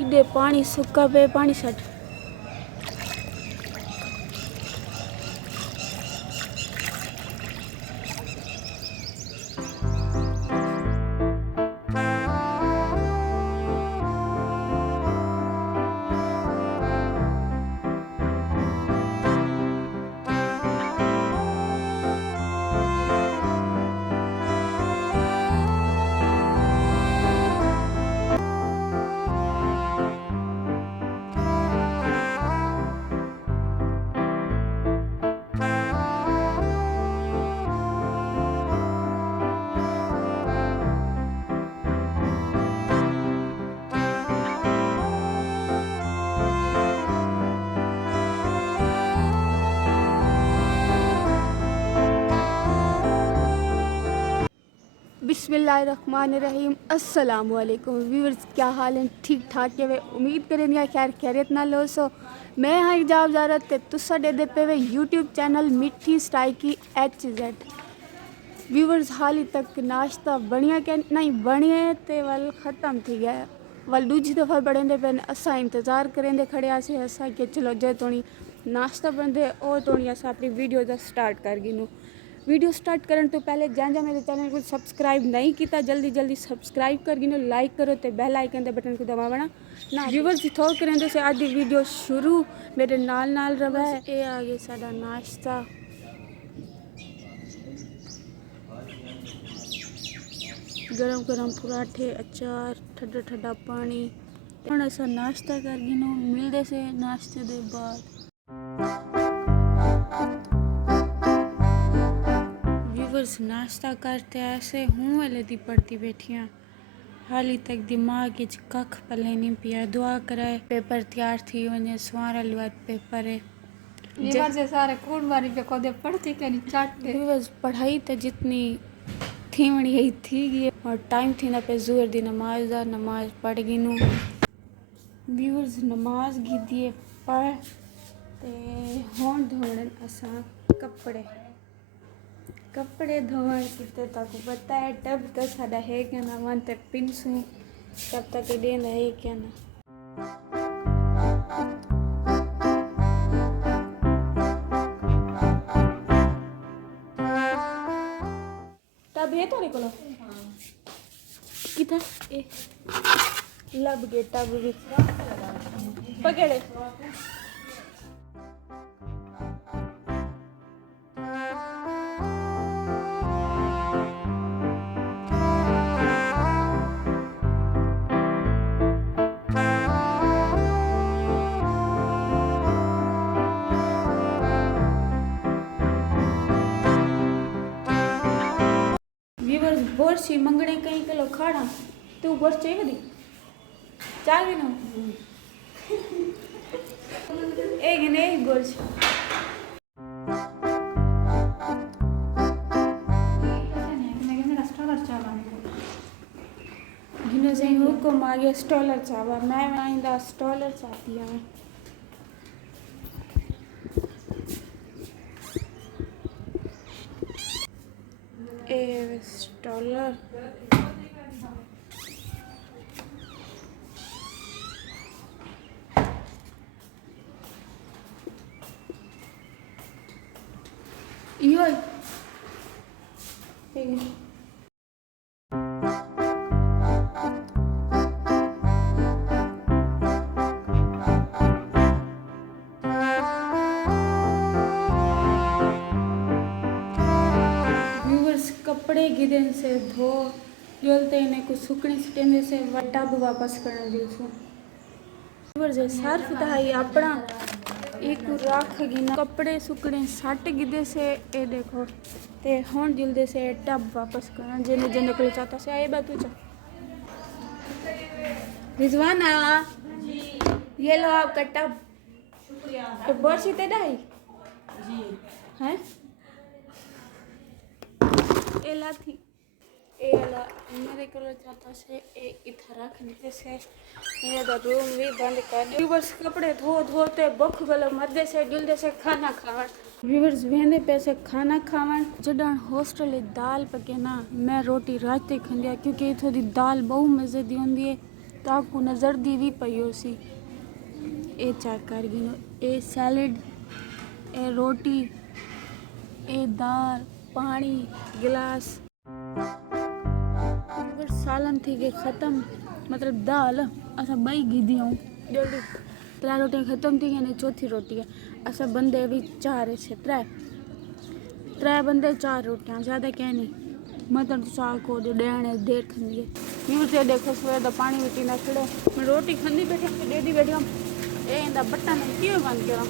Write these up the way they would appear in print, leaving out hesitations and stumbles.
इधे पानी सुक्का पे पानी सट बिस्मिल्लाहिर्रहमानिर्रहीम अस्सलाम वालेकुम व्यूअर्स, क्या हाल है? ठीक ठाक है वे उम्मीद करें दियां खैर खैरियत नाल हो। सो मैं हाँ इजाब ज़ारत ते तुसा दे पे वे यूट्यूब चैनल मिठी स्टाई की HZ व्यूअर्स। हाली तक नाश्ता बनिया क्या नहीं बनिया ते वल ख़त्म थी गया वल दूजी दफ़ा बढ़ेंदे पे असा इंतज़ार करेंदे खड़े आसे असा कि चलो जो तोड़ी नाश्ता बनते और तोड़ी अस अपनी वीडियो का स्टार्ट कर गिनू। वीडियो स्टार्ट करने तो पहले जहाँ मेरे चैनल को सब्सक्राइब नहीं किया जल्दी जल्दी सब्सक्राइब कर गिनो, लाइक करो तो बेल आइकन के बटन को दबावना ना। व्यूअर्स थोक करें से आज वीडियो शुरू मेरे नाल रहा है। ये आ गया साडा नाश्ता, गरम गरम पराठे, अचार, ठंडा ठंडा पानी। हम ऐसा नाश्ता कर गिनो, मिलते से नाश्ते के बाद। व्यूअर्स नाश्ता करते ऐसे हूँ वाले दी पढ़ती बैठियाँ, हाली तक दिमाग कख पले नहीं पिया। दुआ कराए पेपर तैयार थी वने, सुवार वाली बात पेपर है से सारे कौन बारी पे खुद पढ़ती कहीं चाटते। व्यूअर्स पढ़ाई तो जितनी थी वनी यही थी गई और टाइम थी ना पे जोर दी नमाज दा, नमाज पढ़ गिनू। व्यूअर्स नमाज गी दिए पढ़ ते हों धोने असा कपड़े धोवन किते तक पता है टब तो साडा है क्या ना वन ते पिनसू तब तक देन है क्या ना। टब है तो निकलो किधर ए लब गए टब भी पकड़े। बोरसी मंगने कहीं किलो खाना तू बोर चाहिए दी चार भी ना एक ने एक बोरसी गिनो से हुक्म आ गया स्टॉलर चावा मैं आइंदा स्टॉलर चाहती हूँ। ए स्टॉलर यो कपड़े गिदन से धो जोलते इन्हें कुछ सुकने सिटेंदे से टब वापस करना दिवसों सर्फ दहाई अपना एक राख गिना कपड़े सुकने सट गिदे से ए देखो ते हों जल्दी से टब वापस करना जेने जेने को चाहता से आए बात पूछा रिजवाना ये लो आपका टब तो बर्सी ते दहाई जी हैं एला थी एला मेरे को चाहता से ए इधर रख नीचे से मेरा रूम भी बंद कर बस कपड़े धोते भूख गलो मदे से जल्दी से खाना खावन व्यूअर्स वेंदे पैसे खाना खावन जडन हॉस्टल दाल पके ना मैं रोटी रात खंदिया क्योंकि इथों दी दाल बहु मजे दी होंदी है ताकू नज़र दी भी पई हो सी। ए चेक कर गिनो, ए सैलड, ए रोटी, ए दाल, पानी, गिलास। अगर सालन थी गए ख़त्म, मतलब दाल असा बई गिदी हूँ जल्दी। 3 रोटियां ख़त्म थी गई, चौथी रोटी है। असा बंदे भी 4 से 3 बंदे 4 रोटियां, ज़्यादा क्या नहीं। मतलब साग को जो डेने देर खंदी है यूँ से देखो सवेर का पानी भी पीना खड़े। मैं रोटी खंदी बैठी दे दी बैठी ए इंदा बटन क्यों बंद करा।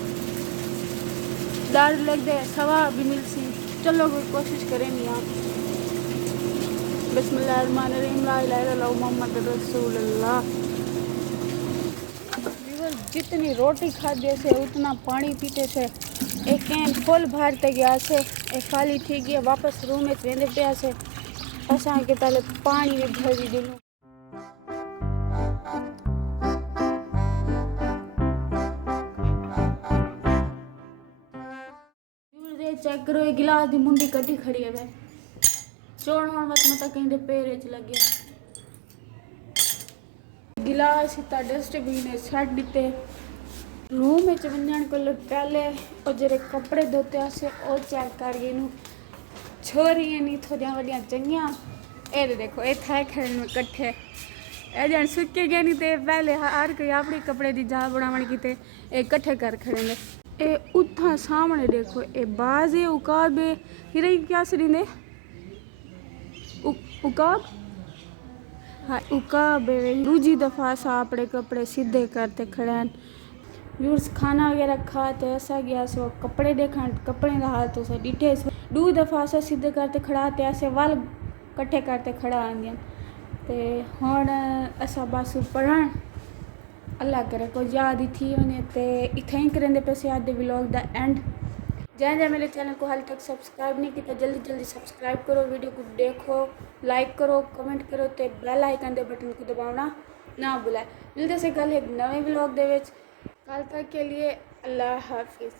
दाल लग दे सवा भी मिल सी। चलो कोई कोशिश करें नहीं आप। बिस्मिल्लाहिर्रहमानिर्रहीम, ला इलाहा इल्लल्लाह मुहम्मद रसूलुल्लाह। जितनी रोटी खाते से उतना पानी पीते से। एक कैन फुल भरते गया से, एक खाली थी गया वापस रूम में वेंदे पे से। असा के पहले पानी में भरी दिलूं। चेक करो ये गिलास दी मुंडी कटी खड़ी है वे चोड़न मत कहीं दे पैर च लग गया। गिलास इतना डस्टबिन है छड़ दिते। रूम में वञण को पहले और जरे कपड़े धोते से और चेक कर गई नू छोरी नहीं थोड़िया वडिया चंगिया। ए देखो ए थे खड़े में कट्ठे ए जन सुके गए नहीं ते पहले हर कोई अपने कपड़े दी जा बनावण की ए कट्ठे कर खड़े ने। ए उथा सामने देखो ए बाज है उकाब है हिरे क्या सरींदे उकाब। हाँ उकाब है दूजी दफा सा अपने कपड़े सीधे करते खड़े हैं। व्यूर्स खाना वगैरह खाते ऐसा गया से वो कपड़े देखा कपड़े का हाथ से डिठे दो दफा से सीधे करते खड़ाते ऐसे वाल कट्ठे करते खड़ा आंगे ते हुण असा बस पढ़ण अल्लाह करे को याद ही थी वने ते इथे ही करेंदे पैसे आज दे व्लॉग दा एंड। जै मेरे चैनल को हाल तक सब्सक्राइब नहीं किया जल्दी जल्दी सब्सक्राइब करो, वीडियो को देखो, लाइक करो, कमेंट करो ते बेल आइकन दे बटन को दबाना ना भूलें। मिलते से कल एक नवे व्लॉग दे विच। कल तक के लिए अल्लाह हाफिज़।